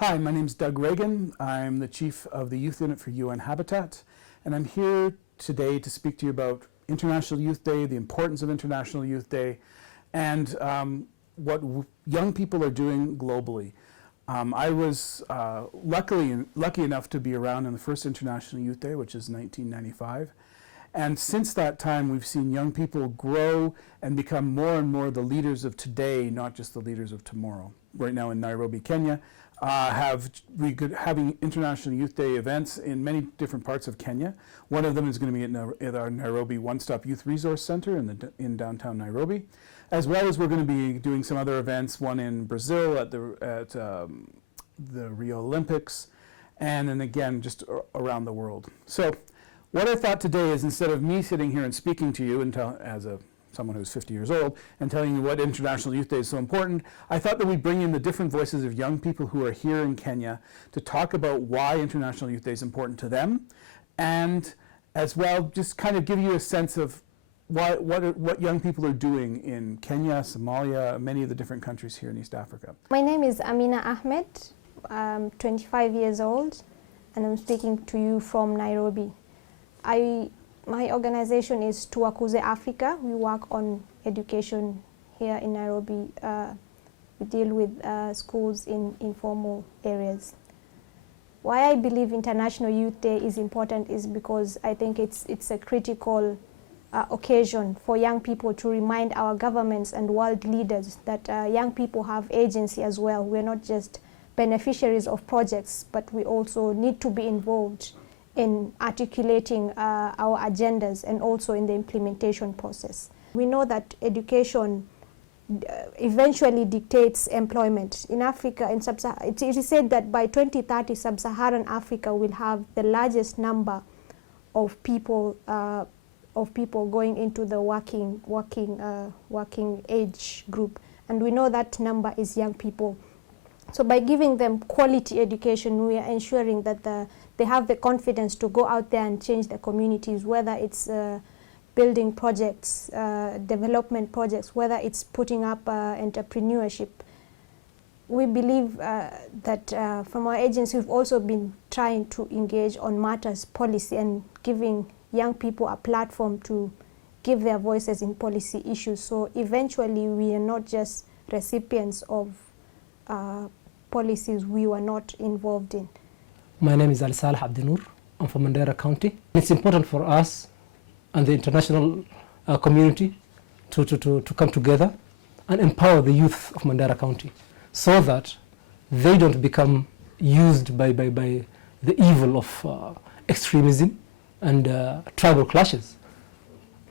Hi, my name is Doug Reagan. I'm the Chief of the Youth Unit for UN Habitat, and I'm here today to speak to you about International Youth Day, the importance of International Youth Day, and what young people are doing globally. I was lucky enough to be around in the first International Youth Day, which is 1995. And since that time, we've seen young people grow and become more and more the leaders of today, not just the leaders of tomorrow. Right now in Nairobi, Kenya, having International Youth Day events in many different parts of Kenya. One of them is going to be at our Nairobi One-Stop Youth Resource Center in downtown Nairobi, as well as we're going to be doing some other events, one in Brazil at the Rio Olympics, and then again just around the world. So what I thought today is, instead of me sitting here and speaking to you as someone who's 50 years old and telling you what International Youth Day is so important, I thought that we'd bring in the different voices of young people who are here in Kenya to talk about why International Youth Day is important to them, and as well just kind of give you a sense of what young people are doing in Kenya, Somalia, many of the different countries here in East Africa. My name is Amina Ahmed. I'm 25 years old and I'm speaking to you from Nairobi. My organization is Akuza Africa. We work on education here in Nairobi. We deal with schools in informal areas. Why I believe International Youth Day is important is because I think it's a critical occasion for young people to remind our governments and world leaders that young people have agency as well. We're not just beneficiaries of projects, but we also need to be involved in articulating our agendas and also in the implementation process. We know that education eventually dictates employment. In Africa, it is said that by 2030, sub-Saharan Africa will have the largest number of people going into the working age group, and we know that number is young people. So by giving them quality education, we are ensuring that they have the confidence to go out there and change their communities, whether it's building projects, development projects, whether it's putting up entrepreneurship. We believe that from our agency, we've also been trying to engage on matters policy and giving young people a platform to give their voices in policy issues. So eventually, we are not just recipients of policies we were not involved in. My name is Abdul. I'm from Mandera County. It's important for us and the international community to come together and empower the youth of Mandera County so that they don't become used by the evil of extremism and tribal clashes.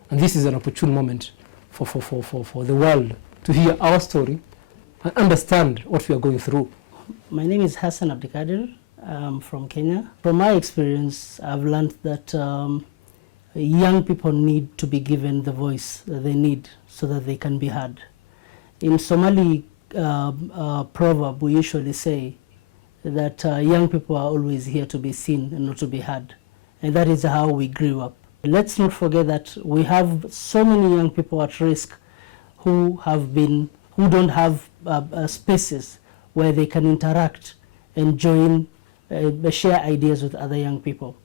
And this is an opportune moment for the world to hear our story and understand what we are going through. My name is Hassan Abdul from Kenya. From my experience, I've learned that young people need to be given the voice that they need so that they can be heard. In Somali proverb, we usually say that young people are always here to be seen and not to be heard. And that is how we grew up. Let's not forget that we have so many young people at risk who don't have spaces where they can interact and join, share ideas with other young people.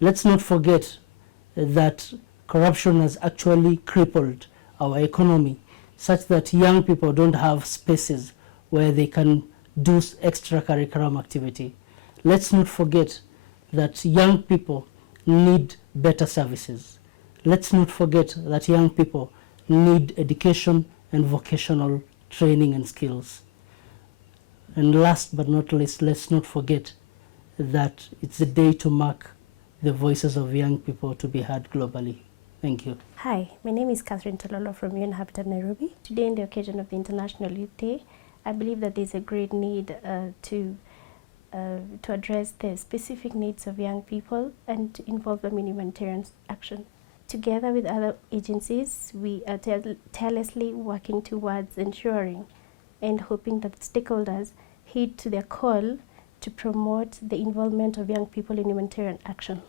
Let's not forget that corruption has actually crippled our economy such that young people don't have spaces where they can do extracurricular activity. Let's not forget that young people need better services. Let's not forget that young people need education and vocational training and skills. And last but not least, let's not forget that it's a day to mark the voices of young people to be heard globally. Thank you. Hi, my name is Catherine Tololo from UN Habitat Nairobi. Today, on the occasion of the International Youth Day, I believe that there's a great need to address the specific needs of young people and to involve them in humanitarian action. Together with other agencies, we are tirelessly working towards ensuring and hoping that stakeholders heed to their call to promote the involvement of young people in humanitarian action.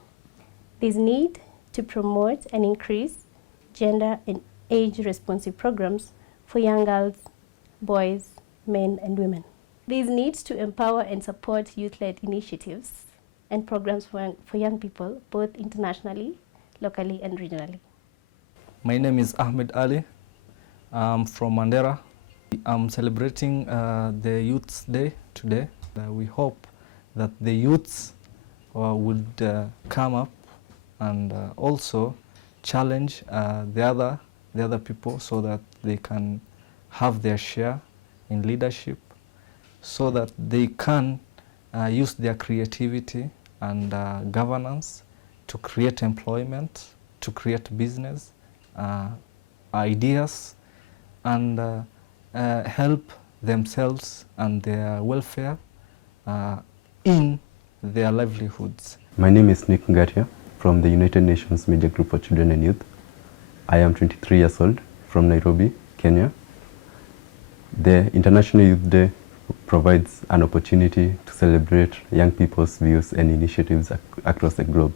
There's need to promote and increase gender and age-responsive programs for young girls, boys, men, and women. There is need to empower and support youth-led initiatives and programs for young people, both internationally, locally, and regionally. My name is Ahmed Ali. I'm from Mandera. I'm celebrating the Youth's Day today. We hope that the youths would come up and also challenge the other people so that they can have their share in leadership, so that they can use their creativity and governance to create employment, to create business, ideas, and help themselves and their welfare in their livelihoods. My name is Nikita from the United Nations Media Group for Children and Youth. I am 23 years old from Nairobi, Kenya. The International Youth Day provides an opportunity to celebrate young people's views and initiatives across the globe.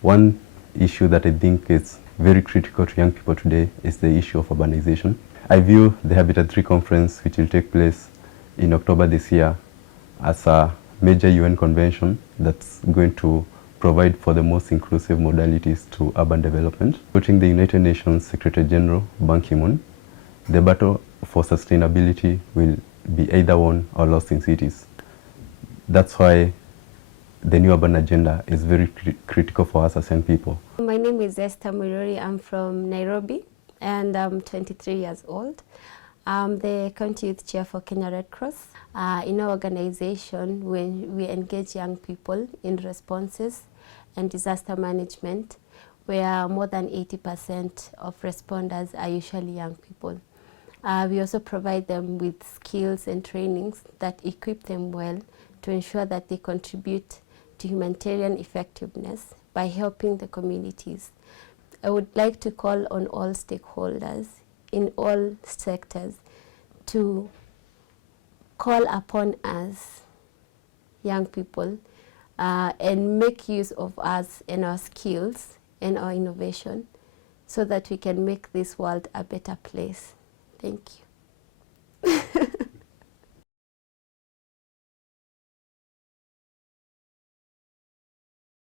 One issue that I think is very critical to young people today is the issue of urbanization. I view the Habitat 3 conference, which will take place in October this year, as a major UN convention that's going to provide for the most inclusive modalities to urban development. Quoting the United Nations Secretary General Ban Ki-moon, the battle for sustainability will be either won or lost in cities. That's why the new urban agenda is very critical for us as young people. My name is Esther Mwiruri. I'm from Nairobi and I'm 23 years old. I'm the County Youth Chair for Kenya Red Cross. In our organization, we engage young people in responses and disaster management, where more than 80% of responders are usually young people. We also provide them with skills and trainings that equip them well to ensure that they contribute to humanitarian effectiveness by helping the communities. I would like to call on all stakeholders in all sectors to call upon us, young people, and make use of us and our skills and our innovation so that we can make this world a better place. Thank you.